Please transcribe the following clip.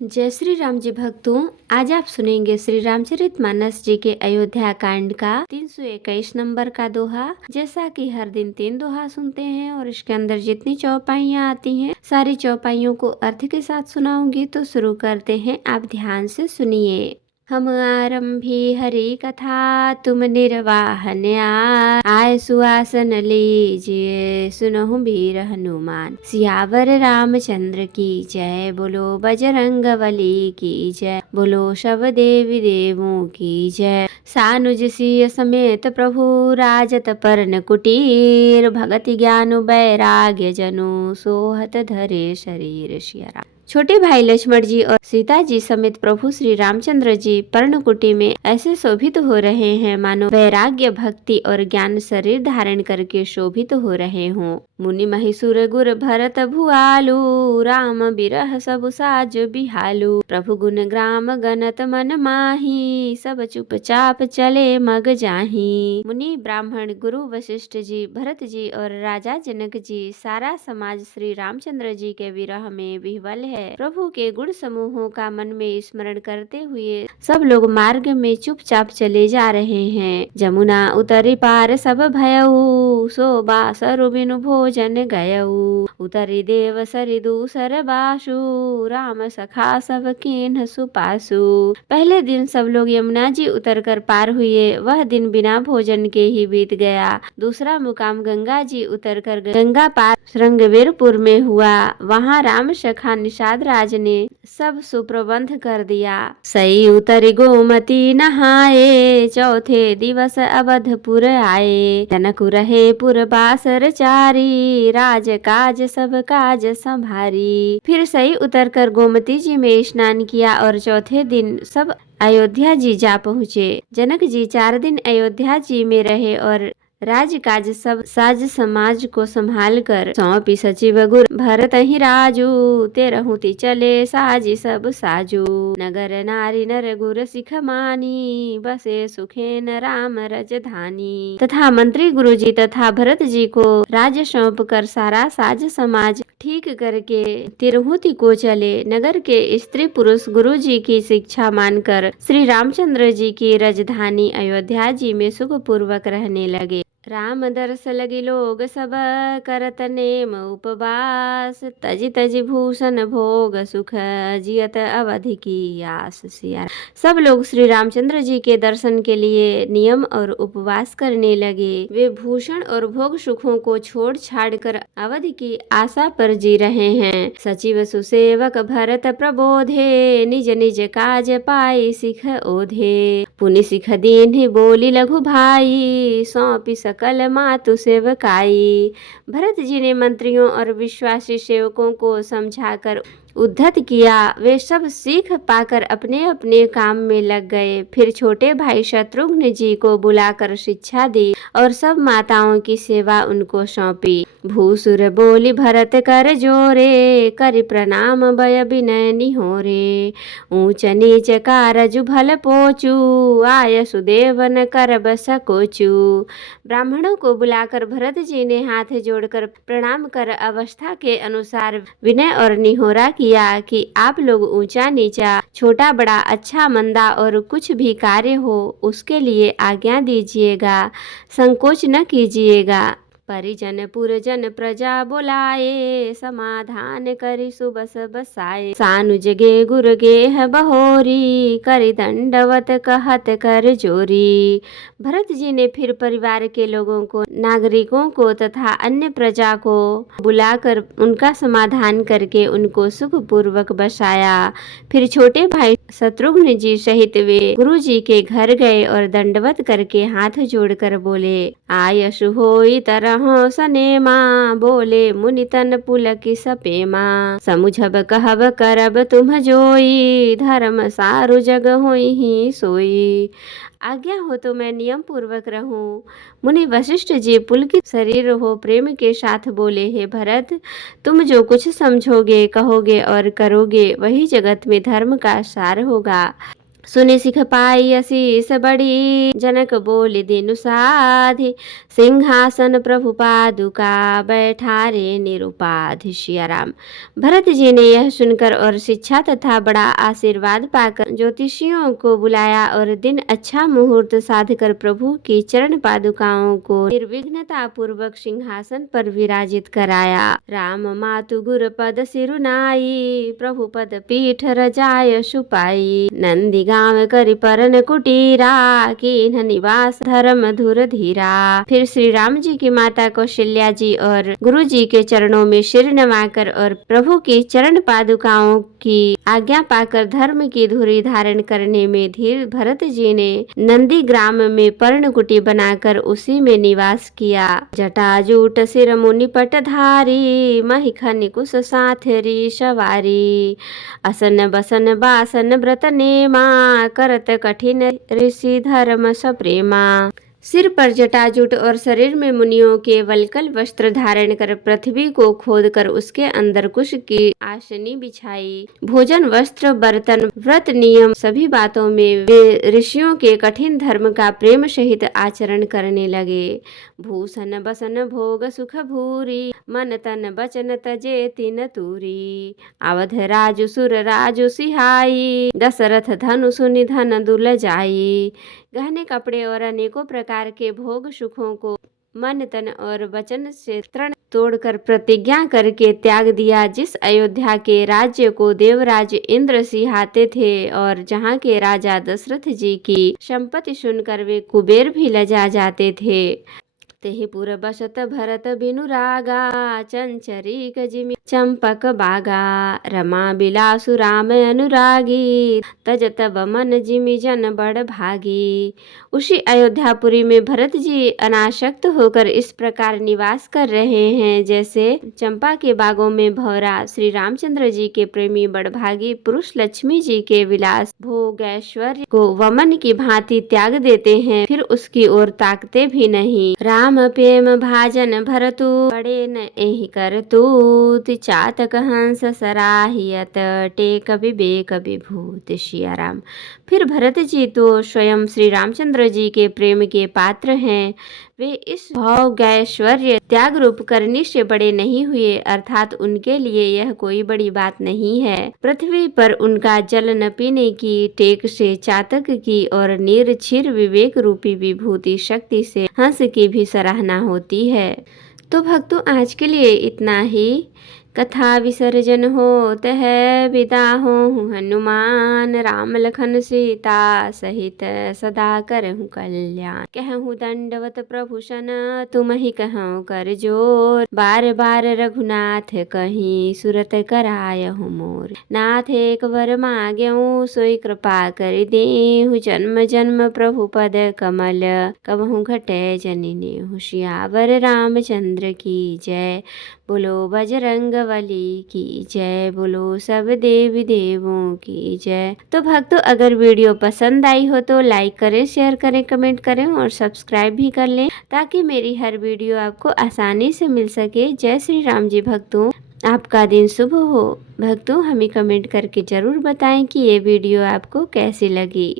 जय श्री राम जी भक्तों, आज आप सुनेंगे श्री रामचरितमानस जी के अयोध्या कांड का 321 नंबर का दोहा। जैसा कि हर दिन 3 दोहा सुनते हैं और इसके अंदर जितनी चौपाइयाँ आती हैं सारी चौपाइयों को अर्थ के साथ सुनाऊंगी। तो शुरू करते हैं, आप ध्यान से सुनिए। हम आरंभी हरि कथा, तुम निर्वाहन आय सुआसन लीजिए, सुनहु वीर हनुमान। सियावर रामचंद्र की जय, बोलो बजरंग बली की जय, बोलो शव देवी देवों की जय। सानुज सिय समेत प्रभु राजत परन कुटीर, भगति ज्ञान बैराग्य जनु सोहत धरे शरीर। सिया छोटे भाई लक्ष्मण जी और सीता जी समेत प्रभु श्री रामचंद्र जी पर्णकुटी में ऐसे शोभित हो रहे हैं मानो वैराग्य भक्ति और ज्ञान शरीर धारण करके शोभित हो रहे हों। मुनि महिषुर गुर भरत भुआलु, राम बिरह सब साज बिहालु। प्रभु गुण ग्राम गणत मन माही, सब चुपचाप चले मग जाही। मुनि ब्राह्मण गुरु वशिष्ठ जी, भरत जी और राजा जनक जी, सारा समाज श्री रामचंद्र जी के विरह में विह्वल है। प्रभु के गुण समूहों का मन में स्मरण करते हुए सब लोग मार्ग में चुपचाप चले जा रहे हैं। जमुना उतरी पार सब भयऊ, सो बासरु बिनु भोजन गयऊ। उतरी देव सरि दूसर बासु, राम सखा सब कीन्ह सुपासु। पहले दिन सब लोग यमुना जी उतर कर पार हुए, वह दिन बिना भोजन के ही बीत गया। दूसरा मुकाम गंगा जी उतर कर गंगा पार श्रृंगवीरपुर में हुआ। वहाँ राम सखा निषाद राज ने सब सुप्रबंध कर दिया। सई उतरी गोमती नहाए, चौथे दिवस अवधपुर आए। जनक रहे पुर बासर चारी, राज काज सब काज संभारी। फिर सई उतर कर गोमती जी में स्नान किया और चौथे दिन सब अयोध्या जी जा पहुँचे। जनक जी 4 दिन अयोध्या जी में रहे और राजकाज सब साज समाज को संभाल कर सौंपी सचिव गुर भरत ही राजू। 13 चले साजी सब साजू, नगर नारी नर गुर सिख मानी, बसे सुखेन राम रजधानी। तथा मंत्री गुरु जी तथा भरत जी को राज सौंप कर सारा साज समाज ठीक करके तिरहुती को चले। नगर के स्त्री पुरुष गुरु जी की शिक्षा मानकर श्री रामचंद्र जी की राजधानी अयोध्या जी में सुख पूर्वक रहने लगे। राम दर्श लगी लोग सब, करत नेम उपवास। तजी तजी भूषण भोग सुख, जियत अवधि की आस। सिया सब लोग श्री रामचंद्र जी के दर्शन के लिए नियम और उपवास करने लगे। वे भूषण और भोग सुखों को छोड़ छाड़ कर अवधि की आशा पर जी रहे हैं। सचिव सुसेवक भरत प्रबोधे, निज निज काज पाई सिख ओधे। पुनि सिख दीन्हि बोली लघु भाई, सौंपी सकल मातु सेवकाई। भरत जी ने मंत्रियों और विश्वासी सेवकों को समझाकर उद्धत किया। वे सब सीख पाकर अपने अपने काम में लग गए। फिर छोटे भाई शत्रुघ्न जी को बुलाकर शिक्षा दी और सब माताओं की सेवा उनको सौंपी। भूसुर बोली भरत कर जोरे, करि प्रणाम भय विनय निहोरे। ऊंच नीच कारज भल पोचू, आय सुदेवन करब सकोचू। ब्राह्मणों को बुलाकर भरत जी ने हाथ जोड़कर प्रणाम कर अवस्था के अनुसार विनय और निहोरा किया कि आप लोग ऊंचा नीचा छोटा बड़ा अच्छा मंदा और कुछ भी कार्य हो उसके लिए आज्ञा दीजिएगा, संकोच न कीजिएगा। परिजन पुरजन प्रजा बुलाए, समाधान करि सुबस बसाए। सानुज गे गुर गेह बहोरी, करि दंडवत कहत कर जोरी। भरत जी ने फिर परिवार के लोगों को, नागरिकों को तथा अन्य प्रजा को बुलाकर उनका समाधान करके उनको सुख पूर्वक बसाया। फिर छोटे भाई शत्रुघ्न जी सहित वे गुरु जी के घर गए और दंडवत करके हाथ जोड़कर बोले, आयसु होई तरह सनेमा, बोले मुनि तन पुलक सपेमा। समुझब कहब करब तुम जोई, धर्म सारु जग होई ही सोई। आज्ञा हो तो मैं नियम पूर्वक रहूं। मुनि वशिष्ठ जी पुलकित शरीर हो प्रेम के साथ बोले, हे भरत, तुम जो कुछ समझोगे कहोगे और करोगे वही जगत में धर्म का सार होगा। सुनि सिख पाई असीस बड़ी, जनक बोले दिनु साधि, सिंहासन प्रभु पादुका, बैठारे निरुपाधि। सिया राम। भरत जी ने यह सुनकर और शिक्षा तथा बड़ा आशीर्वाद पाकर ज्योतिषियों को बुलाया और दिन अच्छा मुहूर्त साधकर प्रभु की चरण पादुकाओं को निर्विघ्नता पूर्वक सिंहासन पर विराजित कराया। राम मातु गुर पद सिरुनाई, प्रभु पद पीठ रजाय सुपाई, नंदी गांव करि परन कुटीरा, कीन्ह निवास धर्म धुर धीरा। फिर श्री राम जी की माता कौशल्या जी और गुरु जी के चरणों में सिर नवाकर और प्रभु की चरण पादुकाओं की आज्ञा पाकर धर्म की धुरी धारण करने में धीर भरत जी ने नंदी ग्राम में पर्णकुटी बनाकर उसी में निवास किया। जटाजूट सिर मुनि पटधारी, महिखन कुश साथरी सवारी, असन बसन बासन व्रत नेमा, करत कठिन ऋषि धर्म सप्रेमा। सिर पर जटाजूट और शरीर में मुनियों के वल्कल वस्त्र धारण कर पृथ्वी को खोद कर उसके अंदर कुश की आसनी बिछाई। भोजन वस्त्र बर्तन व्रत नियम सभी बातों में वे ऋषियों के कठिन धर्म का प्रेम सहित आचरण करने लगे। भूषण बसन भोग सुख भूरी, मन तन बचन तजे तिन तूरी, अवध राजु सुर राजु सिहाई, दशरथ धनु सुनि धन दुल जाई। गहने कपड़े और अनेकों प्रकार के भोग सुखों को मन तन और वचन से तृण तोड़कर प्रतिज्ञा करके त्याग दिया। जिस अयोध्या के राज्य को देवराज इंद्र सिंहाते थे और जहाँ के राजा दशरथ जी की संपत्ति सुनकर वे कुबेर भी लजा जाते थे, तेहि पुर बसत भरत बिनु रागा, चंचरीक जिमि चंपक बागा, रमा बिलासु राम अनुरागी, तज तब मन जिमि जन बड़ भागी। उसी अयोध्यापुरी में भरत जी अनासक्त होकर इस प्रकार निवास कर रहे हैं जैसे चंपा के बागों में भौरा श्री रामचंद्र जी के प्रेमी बड़भागी पुरुष लक्ष्मी जी के विलास भोग ऐश्वर्य को वमन की भांति त्याग देते हैं, फिर उसकी ओर ताकते भी नहीं। राम प्रेम भाजन भरतु, बड़े न एहि करतूत, चातक हंस सराहियत, टेक विवेक विभूत। सिया राम। फिर भरत जी तो स्वयं श्री रामचंद्र जी के प्रेम के पात्र हैं, वे इस भोग ऐश्वर्य त्याग रूप करनी से बड़े नहीं हुए, अर्थात उनके लिए यह कोई बड़ी बात नहीं है। पृथ्वी पर उनका जल न पीने की टेक से चातक की और निर्छिर विवेक रूपी विभूति शक्ति से हंस की भी सराहना होती है। तो भक्तों, आज के लिए इतना ही। कथा विसर्जन होत है, विदा हों हनुमान, राम लखन सीता सहित सदा करहु कल्याण। कहूँ दंडवत प्रभु सन, तुम ही कहूँ कर जोर, बार बार रघुनाथ कहीं सुरत करायहु मोर। नाथ एक वर मांग्यऊ, सोई कृपा कर देहु, जन्म जन्म प्रभु पद कमल, कबहु घटै जनिने। सियावर रामचंद्र की जय, बोलो बजरंग बली की जय, बोलो सब देवी देवों की जय। तो भक्तों, अगर वीडियो पसंद आई हो तो लाइक करें, शेयर करें, कमेंट करें और सब्सक्राइब भी कर लें ताकि मेरी हर वीडियो आपको आसानी से मिल सके। जय श्री राम जी। भक्तों, आपका दिन शुभ हो। भक्तों, हमें कमेंट करके जरूर बताएं कि ये वीडियो आपको कैसी लगी।